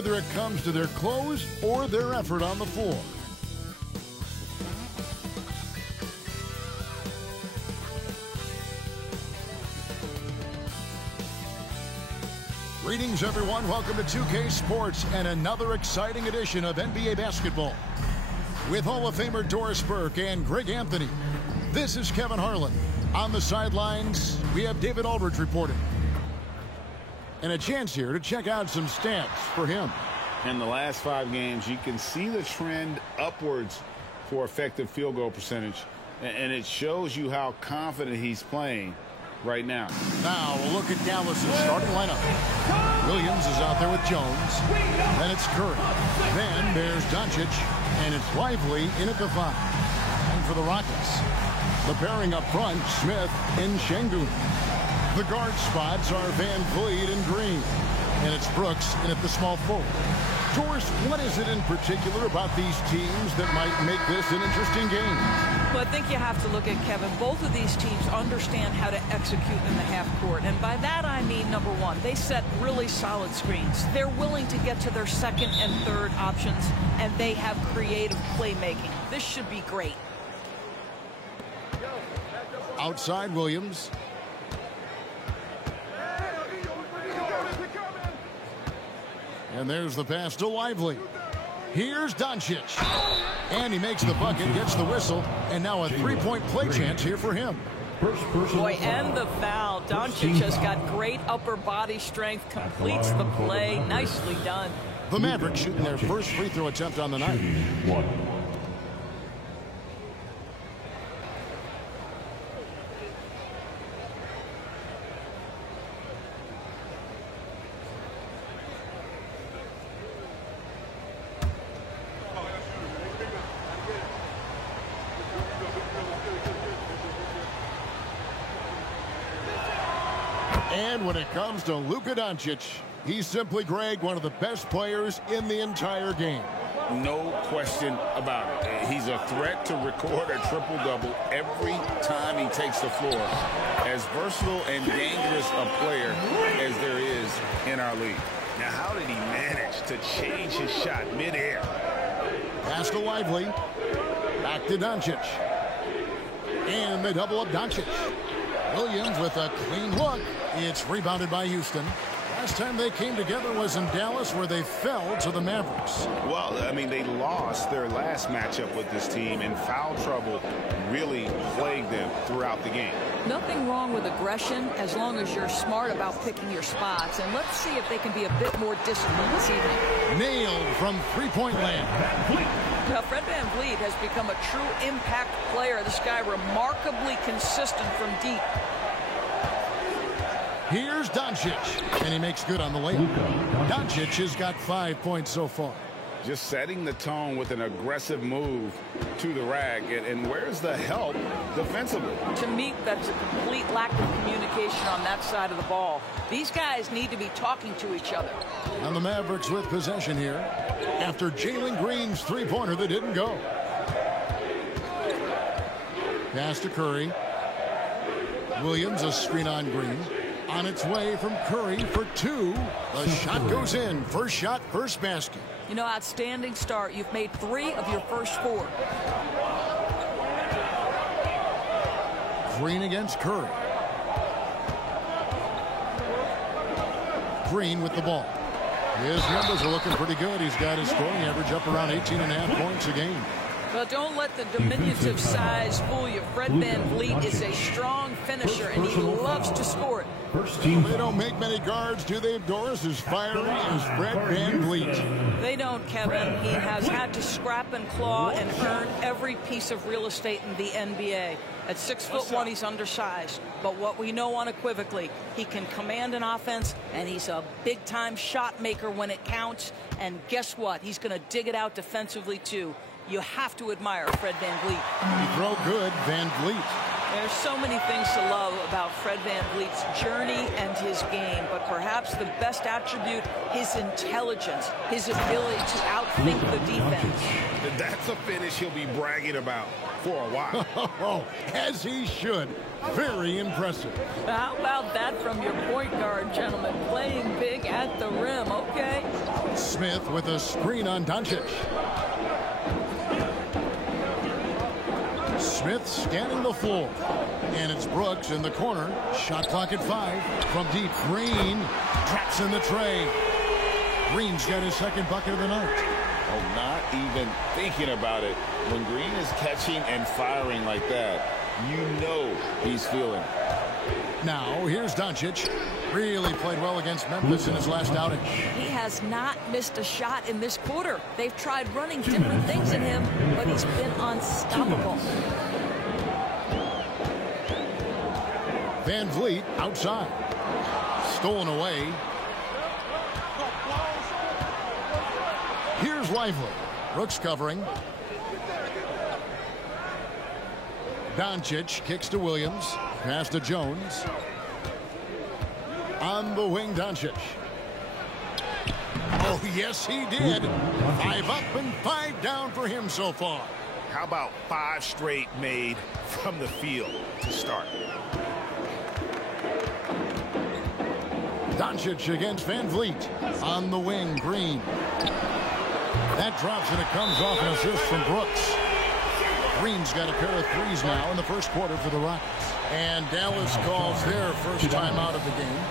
whether it comes to their clothes or their effort on the floor. Greetings, everyone. Welcome to 2K Sports and another exciting edition of NBA basketball. With Hall of Famer Doris Burke and Greg Anthony, this is Kevin Harlan. On the sidelines, we have David Aldridge reporting. And a chance here to check out some stats for him. In the last 5 games, you can see the trend upwards for effective field goal percentage. And it shows you how confident he's playing right now. Now we'll look at Dallas' starting lineup. Williams is out there with Jones. Then it's Curry. Then there's Doncic. And it's Lively in at the 5. And for the Rockets, the pairing up front, Smith and Şengün. The guard spots are Van Vliet and Green. And it's Brooks in at the small forward. Doris, what is it in particular about these teams that might make this an interesting game? Well, I think you have to look at, Kevin, both of these teams understand how to execute in the half court. And by that, I mean, number one, they set really solid screens. They're willing to get to their second and third options, and they have creative playmaking. This should be great. Outside Williams. And there's the pass to Lively. Here's Doncic. And he makes the bucket, gets the whistle, and now a three-point play chance here for him. Boy, and the foul. Doncic has got great upper body strength, completes the play. Nicely done. The Mavericks shooting their first free throw attempt on the night. And when it comes to Luka Doncic, he's simply, Greg, one of the best players in the entire game. No question about it. He's a threat to record a triple-double every time he takes the floor. As versatile and dangerous a player as there is in our league. Now, how did he manage to change his shot midair? Pass to Lively. Back to Doncic. And they double up Doncic. Williams with a clean look. It's rebounded by Houston. Last time they came together was in Dallas, where they fell to the Mavericks. Well, I mean, they lost their last matchup with this team, and foul trouble really plagued them throughout the game. Nothing wrong with aggression as long as you're smart about picking your spots. And let's see if they can be a bit more disciplined this evening. Nailed from three-point land. Now, Fred VanVleet has become a true impact player. This guy remarkably consistent from deep. Here's Doncic, and he makes good on the layup. Doncic has got 5 points so far. Just setting the tone with an aggressive move to the rack. And where's the help defensively? To me, that's a complete lack of communication on that side of the ball. These guys need to be talking to each other. And the Mavericks with possession here after Jalen Green's three-pointer that didn't go. Pass to Curry. Williams, a screen on Green. On its way from Curry for 2. The shot goes in. First shot, first basket. You know, outstanding start. You've made 3 of your first 4. Green against Curry. Green with the ball. His numbers are looking pretty good. He's got his scoring average up around 18.5 points a game. Well, don't let the diminutive size fool you. Fred VanVleet is a strong finisher, and he loves to score it. They don't make many guards, do they, Doris? As fiery as Fred VanVleet. They don't, Kevin. He has had to scrap and claw and earn every piece of real estate in the NBA. At 6'1", he's undersized. But what we know unequivocally, he can command an offense, and he's a big-time shot maker when it counts. And guess what? He's going to dig it out defensively, too. You have to admire Fred VanVleet. You throw good, VanVleet. There's so many things to love about Fred VanVleet's journey and his game, but perhaps the best attribute, his intelligence, his ability to outthink the defense. That's a finish he'll be bragging about for a while. As he should. Very impressive. How about that from your point guard, gentlemen? Playing big at the rim, okay? Smith with a screen on Doncic. Smith scanning the floor. And it's Brooks in the corner. Shot clock at 5. From deep, Green traps in the tray. Green's got his second bucket of the night. Oh, not even thinking about it. When Green is catching and firing like that, you know he's feeling. Now, here's Doncic. Really played well against Memphis in his last outing. He has not missed a shot in this quarter. They've tried running different things at him, but he's been unstoppable. Van Vliet outside. Stolen away. Here's Lively. Brooks covering. Doncic kicks to Williams. Pass to Jones. On the wing, Doncic. Oh, yes, he did. 5 up and 5 down for him so far. How about 5 straight made from the field to start? Doncic against Van Vliet. On the wing, Green. That drops and it comes off an assist from Brooks. Green's got a pair of threes now in the first quarter for the Rockets. And Dallas calls their first time out of the game.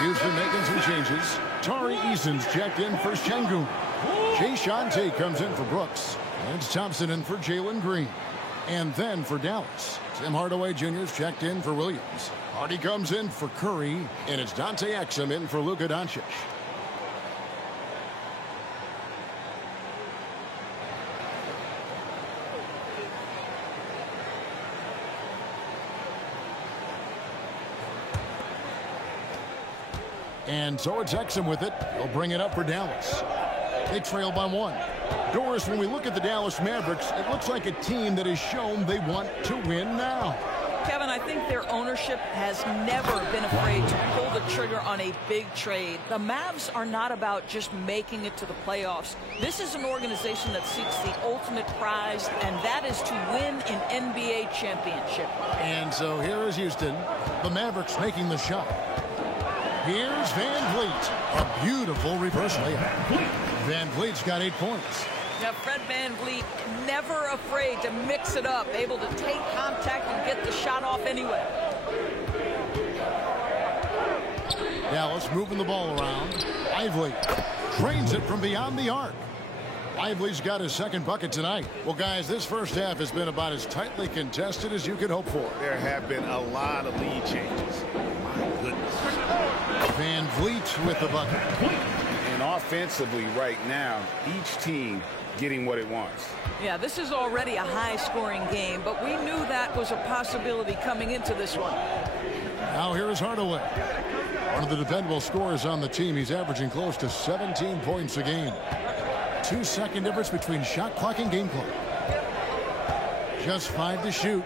Houston making some changes. Tari Eason's checked in for Şengün. Jay Shante comes in for Brooks. And it's Thompson in for Jalen Green. And then for Dallas, Tim Hardaway Jr.'s checked in for Williams. Hardy comes in for Curry. And it's Dante Exum in for Luka Doncic. And so it's Exum with it. He'll bring it up for Dallas. They trail by 1. Doris, when we look at the Dallas Mavericks, it looks like a team that has shown they want to win now. Kevin, I think their ownership has never been afraid to pull the trigger on a big trade. The Mavs are not about just making it to the playoffs. This is an organization that seeks the ultimate prize, and that is to win an NBA championship. And so here is Houston. The Mavericks making the shot. Here's Van Vliet. A beautiful reverse layup. Van Vliet's got 8 points. Now, Fred VanVleet, never afraid to mix it up, able to take contact and get the shot off anyway. Dallas moving the ball around. Lively drains it from beyond the arc. Lively's got his second bucket tonight. Well, guys, this first half has been about as tightly contested as you could hope for. There have been a lot of lead changes. My goodness. Van Vliet with the bucket. And offensively right now, each team getting what it wants. Yeah, this is already a high-scoring game, but we knew that was a possibility coming into this one. Now here is Hardaway. One of the dependable scorers on the team. He's averaging close to 17 points a game. 2-second difference between shot clock and game clock. Just 5 to shoot.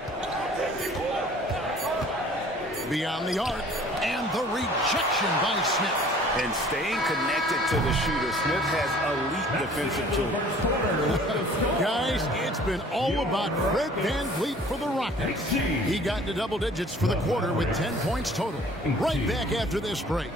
Beyond the arc. And the rejection by Smith. And staying connected to the shooter, Smith has elite defensive tools. Guys, it's been all about Fred VanVleet for the Rockets. He got into double digits for the quarter with 10 points total. Right back after this break.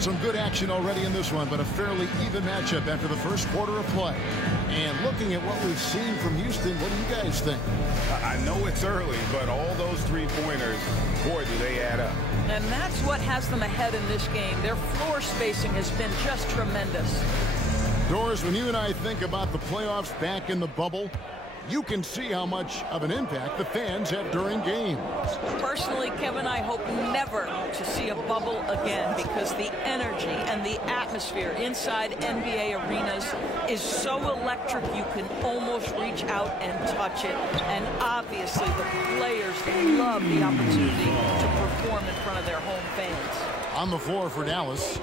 Some good action already in this one, but a fairly even matchup after the first quarter of play. And looking at what we've seen from Houston, what do you guys think? I know it's early, but all those three-pointers, boy, do they add up. And that's what has them ahead in this game. Their floor spacing has been just tremendous. Doris, when you and I think about the playoffs back in the bubble, you can see how much of an impact the fans have during games. Personally, Kevin, I hope never to see a bubble again because the energy and the atmosphere inside NBA arenas is so electric you can almost reach out and touch it. And obviously the players love the opportunity to perform in front of their home fans. On the floor for Dallas,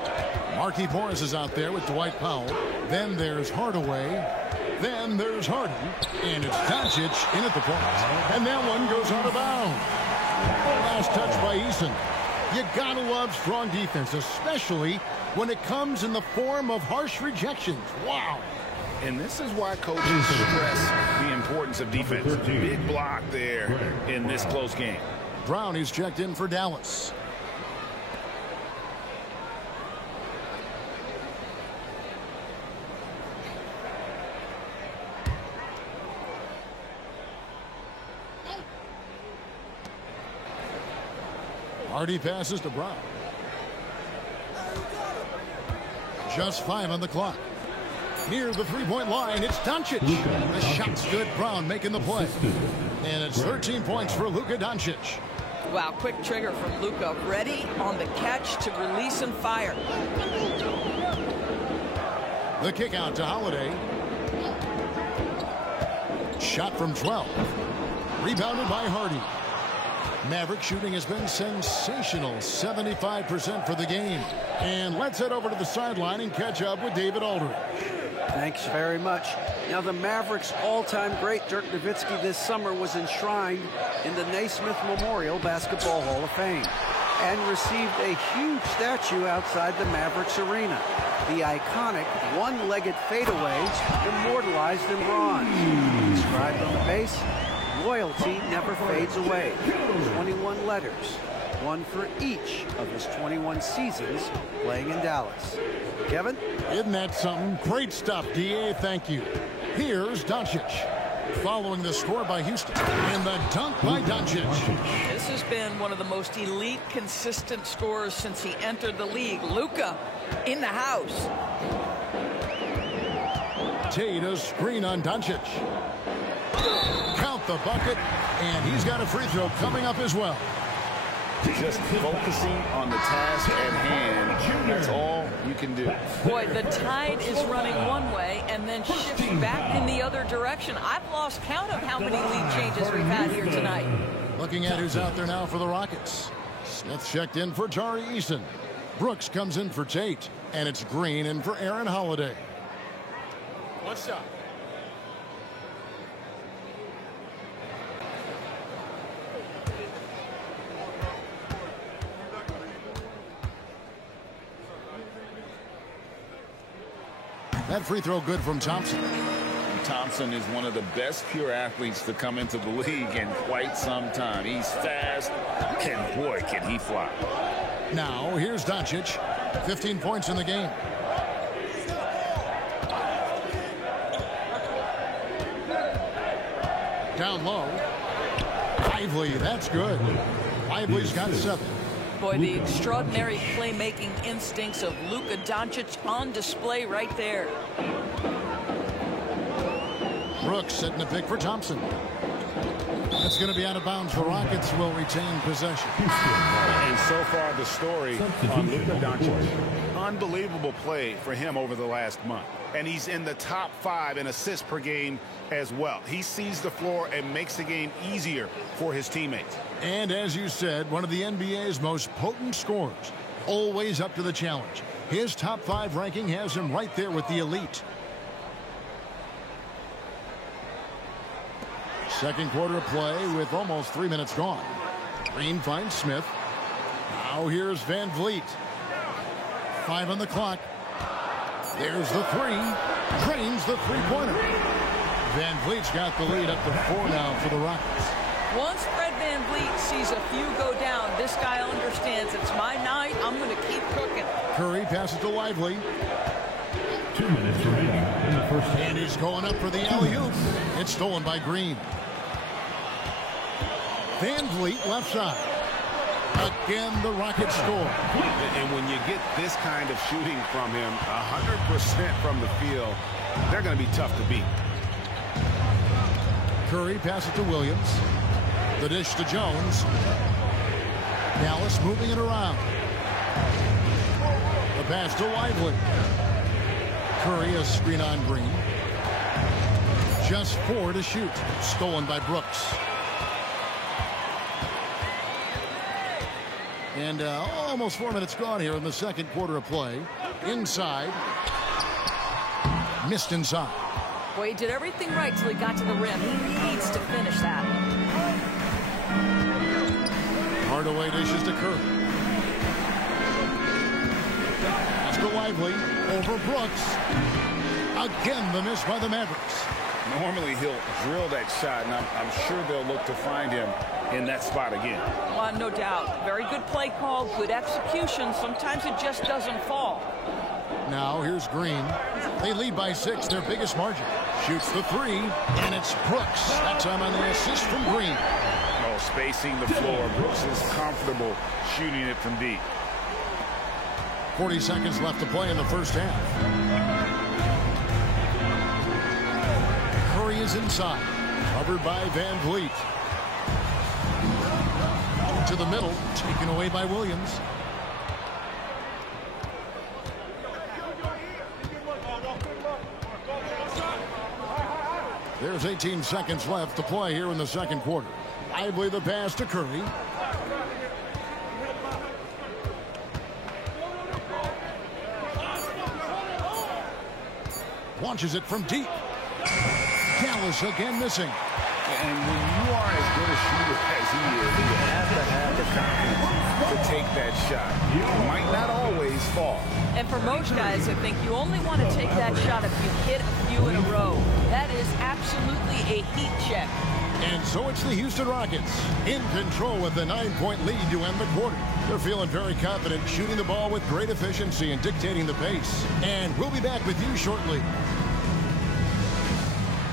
Markieff Morris is out there with Dwight Powell. Then there's Hardaway. Then there's Harden, and it's Doncic in at the point. And that one goes out of bounds. Last touch by Eason. You gotta love strong defense, especially when it comes in the form of harsh rejections. Wow. And this is why coaches stress the importance of defense. Big block there in this close game. Brown is checked in for Dallas. Hardy passes to Brown. Just 5 on the clock. Near the three-point line, it's Doncic. The shot's good. Brown making the play. And it's 13 points for Luka Doncic. Wow, quick trigger from Luka. Ready on the catch to release and fire. The kick out to Holiday. Shot from 12. Rebounded by Hardy. Maverick shooting has been sensational. 75% for the game. And let's head over to the sideline and catch up with David Aldridge. Thanks very much. Now, the Mavericks' all-time great Dirk Nowitzki this summer was enshrined in the Naismith Memorial Basketball Hall of Fame and received a huge statue outside the Mavericks arena. The iconic one-legged fadeaway immortalized in bronze. Inscribed on the base, loyalty never fades away. 21 letters, one for each of his 21 seasons playing in Dallas. Kevin? Isn't that something? Great stuff, D.A. Thank you. Here's Doncic. Following the score by Houston. And the dunk by Doncic. This has been one of the most elite, consistent scorers since he entered the league. Luka in the house. Tate, a screen on Doncic. Count the bucket, and he's got a free throw coming up as well. Just focusing on the task at hand, that's all you can do. Boy, the tide is running one way and then shifts back in the other direction. I've lost count of how many lead changes we've had here tonight. Looking at who's out there now for the Rockets. Smith checked in for Tari Eason. Brooks comes in for Tate, and it's Green in for Aaron Holiday. What's up? That free throw good from Thompson. Thompson is one of the best pure athletes to come into the league in quite some time. He's fast, and boy, can he fly. Now, here's Doncic. 15 points in the game. Down low. Lively, that's good. Lively's got 7. Boy, the extraordinary playmaking instincts of Luka Doncic on display right there. Brooks setting a pick for Thompson. It's going to be out of bounds. The Rockets will retain possession. And so far, the story on Luka Doncic. Unbelievable play for him over the last month. And he's in the top 5 in assists per game as well. He sees the floor and makes the game easier for his teammates. And as you said, one of the NBA's most potent scorers. Always up to the challenge. His top 5 ranking has him right there with the elite. Second quarter of play with almost 3 minutes gone. Green finds Smith. Now here's Van Vliet. 5 on the clock. There's the 3. Drains the three-pointer. Van Vliet's got the lead up to 4 now for the Rockets. Once Fred Van Vliet sees a few go down, this guy understands it's my night. I'm going to keep cooking. Curry passes to Lively. 2 minutes remaining in the first half. And he's going up for the alley-oop. It's stolen by Green. Van Vliet left side. Again, the Rockets score. And when you get this kind of shooting from him, 100% from the field, they're going to be tough to beat. Curry passes to Williams. The dish to Jones. Dallas moving it around. The pass to Lively. Curry a screen on Green. Just 4 to shoot. Stolen by Brooks. And almost 4 minutes gone here in the second quarter of play. Inside. Missed inside. Boy, he did everything right till he got to the rim. He needs to finish that. Hardaway dishes to Curry. That's to Lively. Over Brooks. Again, the miss by the Mavericks. Normally, he'll drill that shot, and I'm sure they'll look to find him in that spot again. No doubt. Very good play call, good execution. Sometimes it just doesn't fall. Now here's Green. They lead by 6, their biggest margin. Shoots the 3, and it's Brooks. That time on the assist from Green. Oh, spacing the floor. Brooks is comfortable shooting it from deep. 40 seconds left to play in the first half. Curry is inside. Covered by Van Vliet. To the middle, taken away by Williams. There's 18 seconds left to play here in the second quarter. Lively the pass to Curry. Launches it from deep. Dallas again missing. And when you are as good a shooter as he is, you have to have the confidence to take that shot. It might not always fall. And for most guys, I think you only want to take that shot if you hit a few in a row. That is absolutely a heat check. And so it's the Houston Rockets in control with the 9-point lead to end the quarter. They're feeling very confident, shooting the ball with great efficiency and dictating the pace. And we'll be back with you shortly.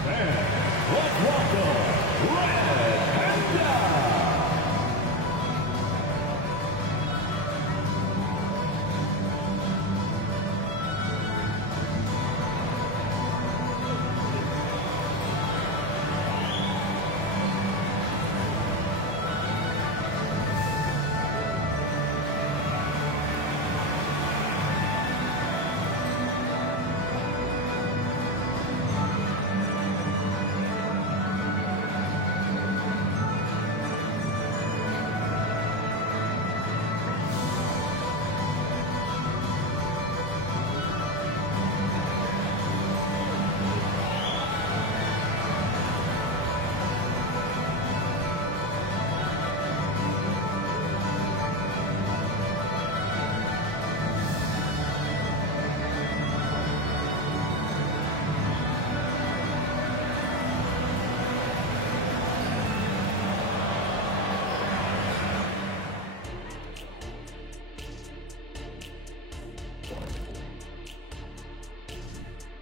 Let's welcome Red Panda.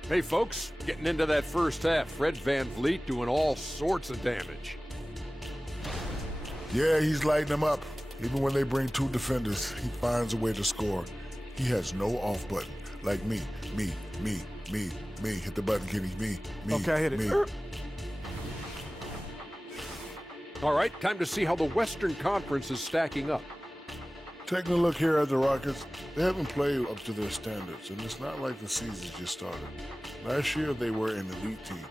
Hey, folks, getting into that first half, Fred Van Vliet doing all sorts of damage. Yeah, he's lighting them up. Even when they bring 2 defenders, he finds a way to score. He has no off button. Like me. Hit the button, Kenny. Me. Okay, I hit it. Me. All right, time to see how the Western Conference is stacking up. Taking a look here at the Rockets, they haven't played up to their standards, and it's not like the season just started. Last year, they were an elite team.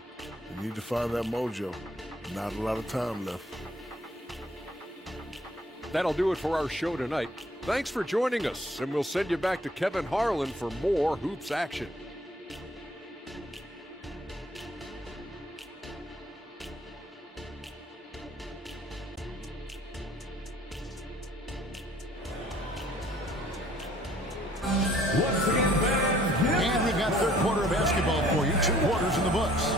They need to find that mojo. Not a lot of time left. That'll do it for our show tonight. Thanks for joining us, and we'll send you back to Kevin Harlan for more hoops action. And we've got third quarter of basketball for you. 2 quarters in the books.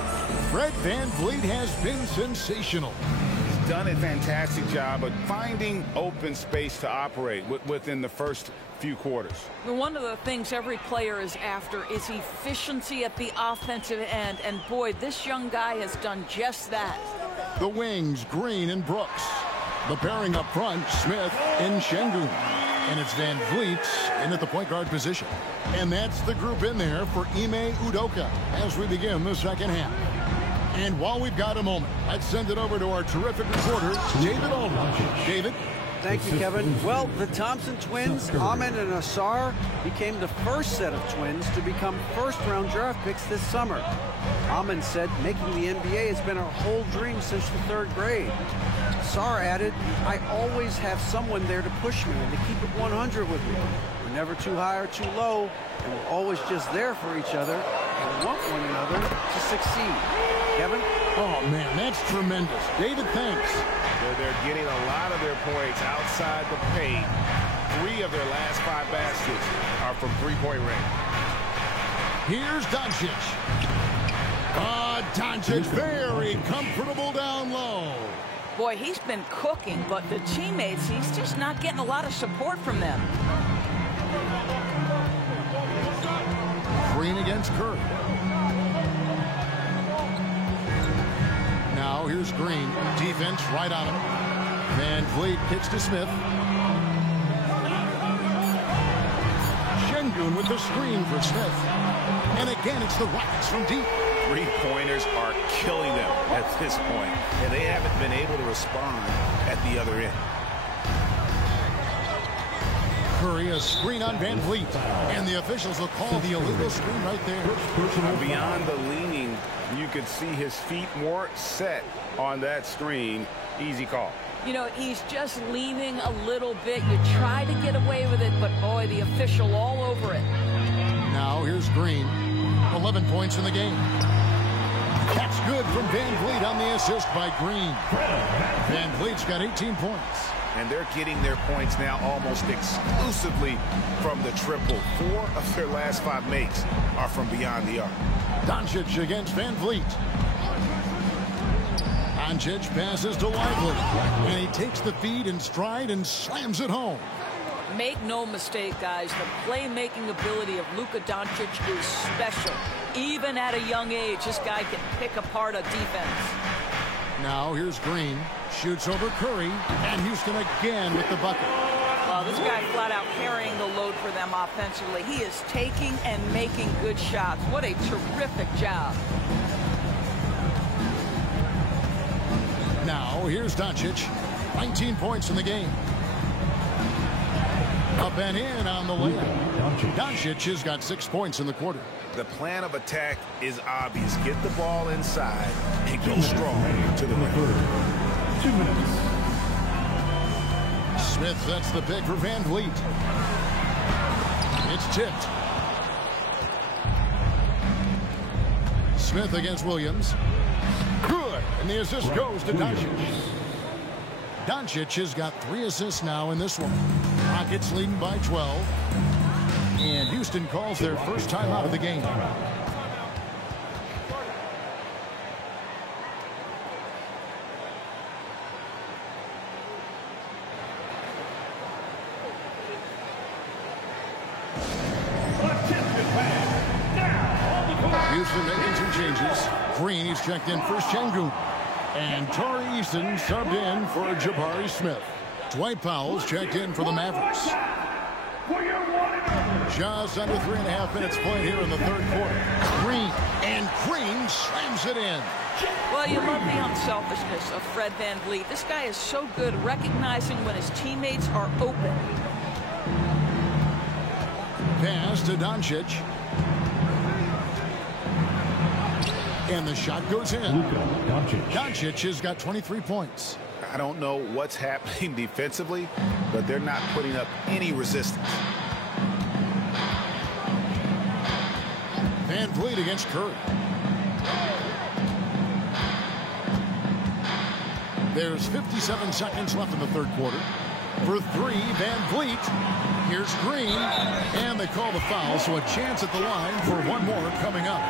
Fred VanVleet has been sensational. He's done a fantastic job of finding open space to operate within the first few quarters. One of the things every player is after is efficiency at the offensive end. And boy, this young guy has done just that. The wings, Green and Brooks. The pairing up front, Smith and Şengün. And it's VanVleet in at the point guard position. And that's the group in there for Ime Udoka as we begin the second half. And while we've got a moment, let's send it over to our terrific reporter, David Aldridge. David? Thank you, Kevin. Well, the Thompson twins, Ahmed and Ausar, became the first set of twins to become first-round draft picks this summer. Ahmed said making the NBA has been our whole dream since the 3rd grade. Ausar added, I always have someone there to push me and to keep it 100 with me. We're never too high or too low, and we're always just there for each other and want one another to succeed. Kevin? Oh, man, that's tremendous. David, thanks. They're getting a lot of their points outside the paint. 3 of their last 5 baskets are from three-point range. Here's Doncic. Doncic very comfortable down low. Boy, he's been cooking, but the teammates, he's just not getting a lot of support from them. Green against Curry. Now here's Green. Defense right on him. VanVleet kicks to Smith. Şengün with the screen for Smith. And again, it's the Rockets from deep. 3-pointers are killing them at this point, and they haven't been able to respond at the other end. Curry, a screen on VanVleet. And the officials will call the illegal screen right there. Beyond the leaning, you could see his feet more set on that screen. Easy call. You know, he's just leaning a little bit. You try to get away with it, but boy, the official all over it. Now here's Green. 11 points in the game. That's good from VanVleet on the assist by Green. VanVleet's got 18 points. And they're getting their points now almost exclusively from the triple. 4 of their last 5 makes are from beyond the arc. Doncic against VanVleet. Doncic passes to Lively. And he takes the feed in stride and slams it home. Make no mistake, guys, the playmaking ability of Luka Doncic is special. Even at a young age, this guy can pick apart a defense. Now here's Green. Shoots over Curry. And Houston again with the bucket. Wow, this guy flat out carrying the load for them offensively. He is taking and making good shots. What a terrific job. Now here's Doncic. 19 points in the game. Up and in on the layup. Doncic has got 6 points in the quarter. The plan of attack is obvious. Get the ball inside and go strong to the rim. 2 minutes. Smith sets the pick for VanVleet. It's tipped. Smith against Williams. Good. And the assist goes to Doncic. Doncic has got 3 assists now in this one. Rockets leading by 12. And Houston calls their first timeout of the game. Houston making some changes. Green, he's checked in for Şengün. And Tari Eason subbed in for Jabari Smith. Dwight Powell's checked in for the Mavericks. Just under 3.5 minutes played here in the third quarter. Green, and Green and slams it in. Well, you love the unselfishness of Fred VanVleet. This guy is so good recognizing when his teammates are open. Pass to Doncic. And the shot goes in. Doncic has got 23 points. I don't know what's happening defensively, but they're not putting up any resistance. VanVleet against Curry. There's 57 seconds left in the third quarter. For three, VanVleet. Here's Green. And they call the foul, so a chance at the line for one more coming up.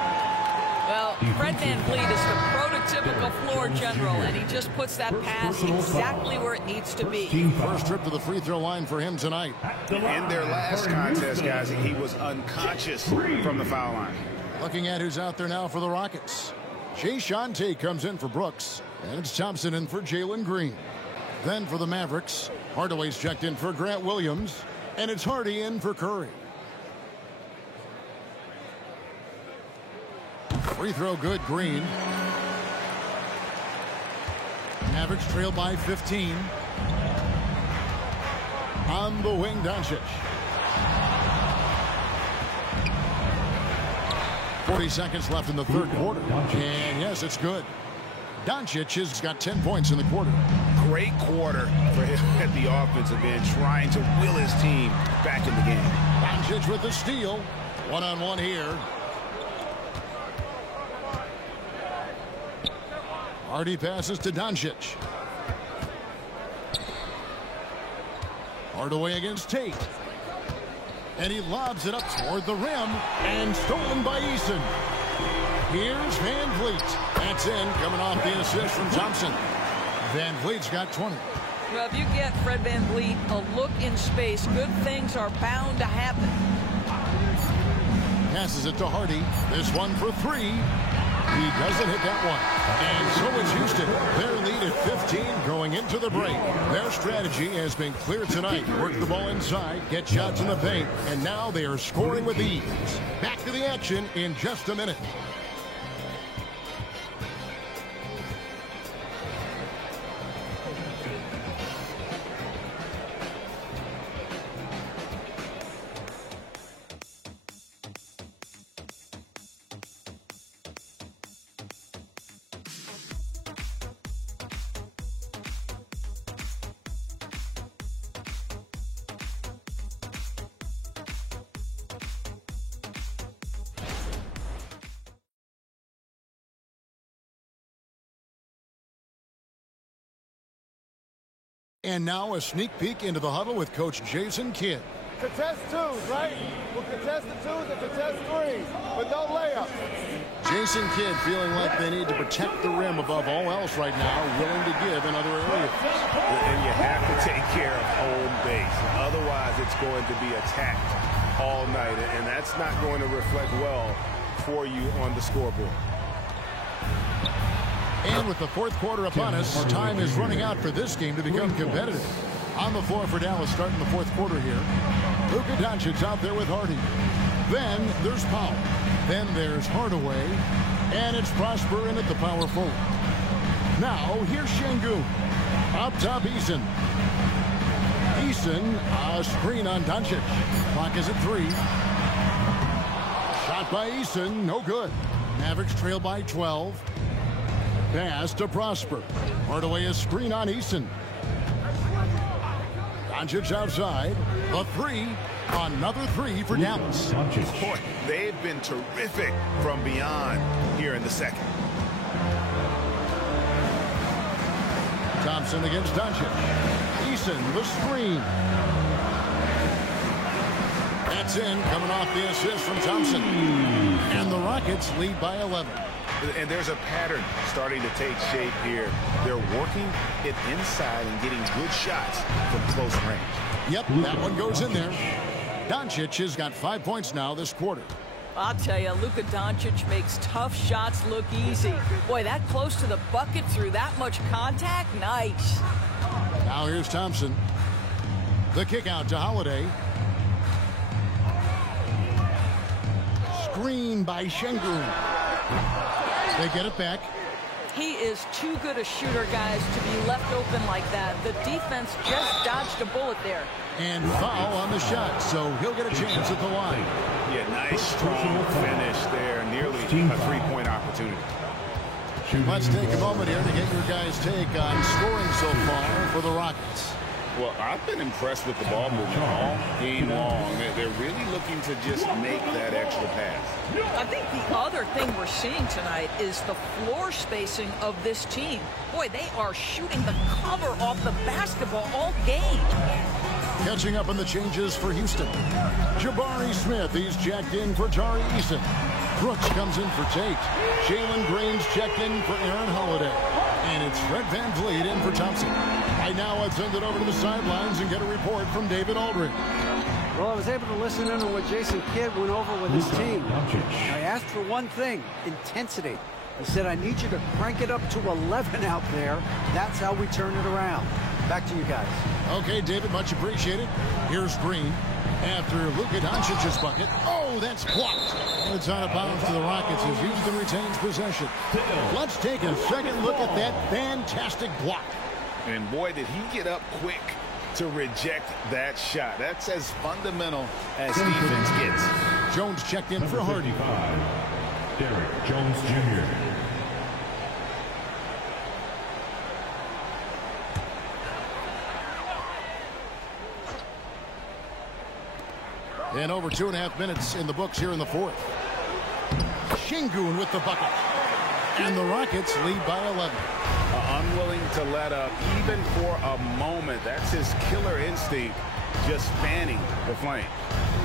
Well, Fred VanVleet is the prototypical floor general, and he just puts that pass exactly where it needs to be. First trip to the free throw line for him tonight. In their last contest, guys, he was unconscious from the foul line. Looking at who's out there now for the Rockets. Jae'Sean Tate comes in for Brooks, and it's Thompson in for Jalen Green. Then for the Mavericks, Hardaway's checked in for Grant Williams, and it's Hardy in for Curry. Free throw good, Green. Mavericks trail by 15. On the wing, Doncic. 40 seconds left in the third quarter. And yes, it's good. Doncic has got 10 points in the quarter. Great quarter for him at the offensive end, trying to will his team back in the game. Doncic with the steal. One-on-one here. Hardy passes to Doncic. Hardaway against Tate. And he lobs it up toward the rim. And stolen by Eason. Here's VanVleet. That's in, coming off the assist from Thompson. VanVleet's got 20. Well, if you get Fred VanVleet a look in space, good things are bound to happen. Passes it to Hardy. This one for three. He doesn't hit that one. And so it's Houston. Their lead at 15 going into the break. Their strategy has been clear tonight. Work the ball inside, get shots in the paint, and now they are scoring with ease. Back to the action in just a minute. And now a sneak peek into the huddle with Coach Jason Kidd. Contest twos, right? We'll contest the twos and contest threes, but no layups. Jason Kidd feeling like they need to protect the rim above all else right now, willing to give in other areas. And you have to take care of home base. Otherwise, it's going to be attacked all night, and that's not going to reflect well for you on the scoreboard. And with the fourth quarter upon us, time is running out for this game to become competitive. On the floor for Dallas starting the fourth quarter here. Luka Doncic out there with Hardy. Then there's Powell. Then there's Hardaway. And it's Prosper in at the power forward. Now here's Şengün. Up top Eason. Eason, a screen on Doncic. Clock is at 3. Shot by Eason, no good. Mavericks trail by 12. Pass to Prosper. Hardaway a screen on Eason. Doncic outside. The 3. Another 3 for Dallas. Boy, they've been terrific from beyond here in the second. Thompson against Doncic. Eason, the screen. That's in, coming off the assist from Thompson. And the Rockets lead by 11. And there's a pattern starting to take shape here. They're working it inside and getting good shots from close range. Yep, that one goes in there. Doncic has got 5 points now this quarter. I'll tell you, Luka Doncic makes tough shots look easy. Boy, that close to the bucket through that much contact, nice. Now here's Thompson. The kick out to Holiday. Screen by Şengün. They get it back. He is too good a shooter, guys, to be left open like that. The defense just dodged a bullet there. And foul on the shot, so he'll get a chance at the line. Yeah, nice, strong finish there. Nearly a three-point opportunity. Let's take a moment here to get your guys' take on scoring so far for the Rockets. Well, I've been impressed with the ball movement all game long. They're really looking to just make that extra pass. I think the other thing we're seeing tonight is the floor spacing of this team. Boy, they are shooting the cover off the basketball all game. Catching up on the changes for Houston. Jabari Smith, he's checked in for Tari Eason. Brooks comes in for Tate. Jalen Green's checked in for Aaron Holiday. And it's Fred VanVleet in for Thompson. Right now, let's send it over to the sidelines and get a report from David Aldridge. Well, I was able to listen in on what Jason Kidd went over with his team. I asked for one thing, intensity. He said, I need you to crank it up to 11 out there. That's how we turn it around. Back to you guys. Okay, David, much appreciated. Here's Green after Luka Doncic's bucket. Oh, that's blocked. It's out of bounds to the Rockets as Houston retains possession. Let's take a second look at that fantastic block. And boy, did he get up quick to reject that shot. That's as fundamental as defense gets. Jones checked in for Hardy. Derek Jones Jr. And over 2.5 minutes in the books here in the fourth. Şengün with the bucket. And the Rockets lead by 11. Unwilling to let up even for a moment. That's his killer instinct, just fanning the flame.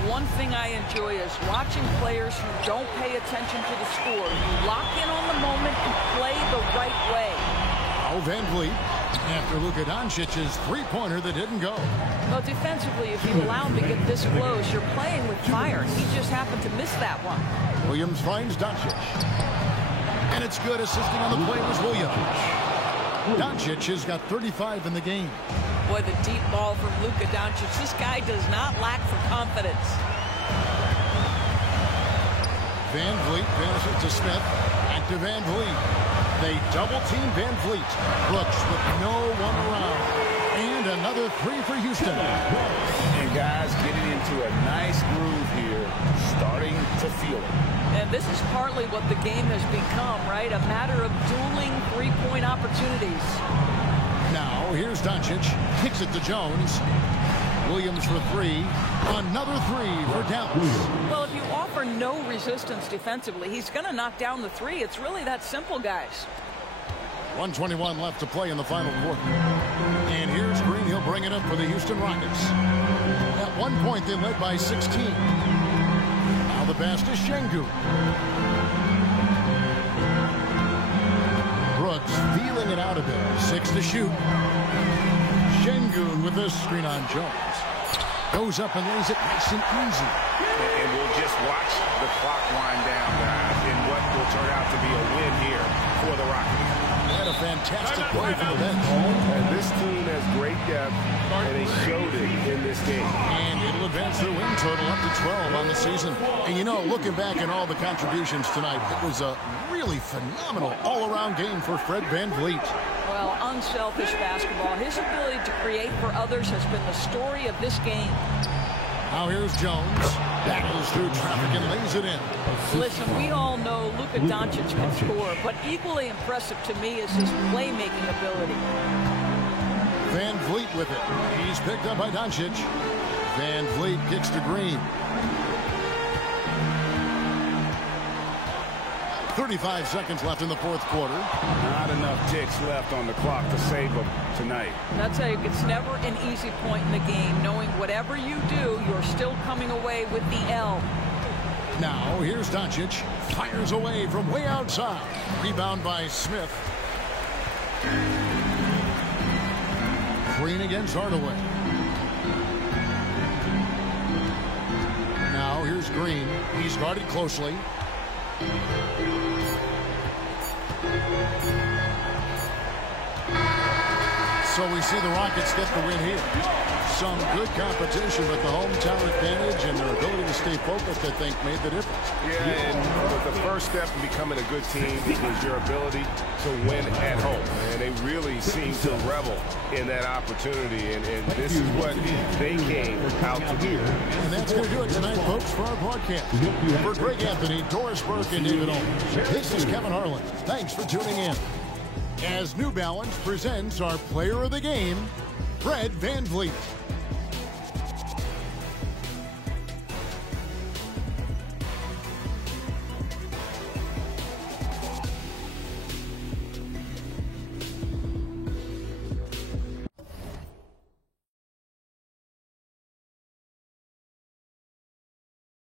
One thing I enjoy is watching players who don't pay attention to the score. You lock in on the moment and play the right way. Oh, VanVleet after Luka Doncic's three-pointer that didn't go. Well, defensively, if you allow him to get this close, you're playing with fire. He just happened to miss that one. Williams finds Doncic. And it's good. Assisting on the play was Williams. Doncic has got 35 in the game. Boy, the deep ball from Luka Doncic. This guy does not lack for confidence. VanVleet passes to Smith. Back to VanVleet. They double-team VanVleet. Brooks with no one around. And another three for Houston. And guys getting into a nice groove here, starting to feel it. And this is partly what the game has become, right? A matter of dueling three-point opportunities. Now, here's Doncic. Kicks it to Jones. Williams for three. Another three for Dallas. Well, if you offer no resistance defensively, he's going to knock down the three. It's really that simple, guys. 1:21 left to play in the final quarter. And here's Green. He'll bring it up for the Houston Rockets. At one point, they led by 16. Now the pass to Şengün. Brooks feeling it out a bit. 6 to shoot. Şengün with this screen on Jones. Goes up and lays it nice and easy. And we'll just watch the clock wind down, guys, in what will turn out to be a win here for the Rockets. Had a fantastic play from the bench. And this team has great depth, and they showed it in this game. And it'll advance their win total up to 12 on the season. And you know, looking back at all the contributions tonight, it was a really phenomenal all-around game for Fred VanVleet. Well, unselfish basketball. His ability to create for others has been the story of this game. Now here's Jones. Battles through traffic and lays it in. Listen, we all know Luka Doncic can score, but equally impressive to me is his playmaking ability. VanVleet with it. He's picked up by Doncic. VanVleet kicks to Green. 35 seconds left in the fourth quarter. Not enough ticks left on the clock to save them tonight. That's how it's never an easy point in the game, knowing whatever you do, you're still coming away with the L. Now, here's Doncic. Fires away from way outside. Rebound by Smith. Green against Hardaway. Now, here's Green. He's guarded closely. So So we see the Rockets get the win here. Some good competition, but the hometown advantage and their ability to stay focused, I think, made the difference. Yeah, and the first step in becoming a good team is your ability to win at home. And they really seem to revel in that opportunity, and this is what they came out to do. And that's going to do it tonight, folks, for our broadcast. For Greg Anthony, Doris Burke, and David Olds, this is Kevin Harlan. Thanks for tuning in. As New Balance presents our player of the game, Fred VanVleet.